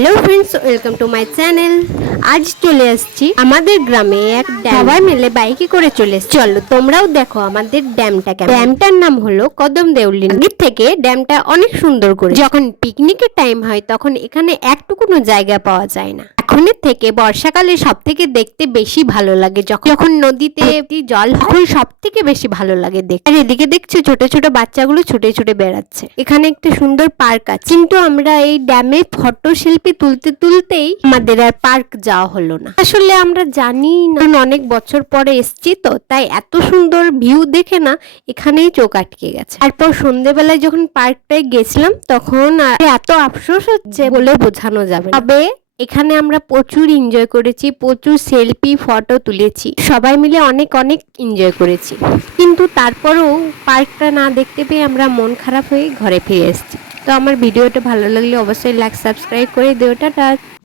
Hello friends welcome to my channel আজ চলে আসছি আমাদের গ্রামে এক সবাই মিলে বাইকে করে চলে এসছি। চলো তোমরাও দেখো আমাদের ড্যামটা কেমন। ড্যামটার নাম হলো কদম দেউলি নদীর থেকে ড্যামটা অনেক সুন্দর করে। যখন পিকনিকের টাইম হয় তখন এখানে একটুকুনো জায়গা পাওয়া যায় না। এখনের থেকে বর্ষাকালে সব থেকে দেখতে বেশি ভালো লাগে, যখন নদীতে জল তখন সব থেকে বেশি ভালো লাগে দেখতে। আর এদিকে দেখছ, ছোট ছোট বাচ্চাগুলো ছুটে ছুটে বেড়াচ্ছে। এখানে একটা সুন্দর পার্ক আছে। কিন্তু আমরা এই ড্যামে ফটো শিল্পী তুলতে তুলতেই আমাদের আর পার্ক যাওয়া হলো না। আসলে আমরা জানি না অনেক বছর পরে এসছি তো, তাই এত সুন্দর ভিউ দেখে না এখানেই চোখ আটকে গেছে। তারপর সন্ধেবেলায় যখন পার্কটায় গেছিলাম, তখন এত আফসোস হচ্ছে বলে বোঝানো যাবে তবে এখানে আমরা প্রচুর এনজয় করেছি, প্রচুর সেলফি ফটো তুলেছি। সবাই মিলে অনেক অনেক এনজয় করেছি। কিন্তু তারপরেও পার্কটা না দেখতে পেয়ে আমরা মন খারাপ হয়ে ঘরে ফিরে এসেছি। তো আমার ভিডিওটা ভালো লাগলে অবশ্যই লাইক সাবস্ক্রাইব করে দেওটা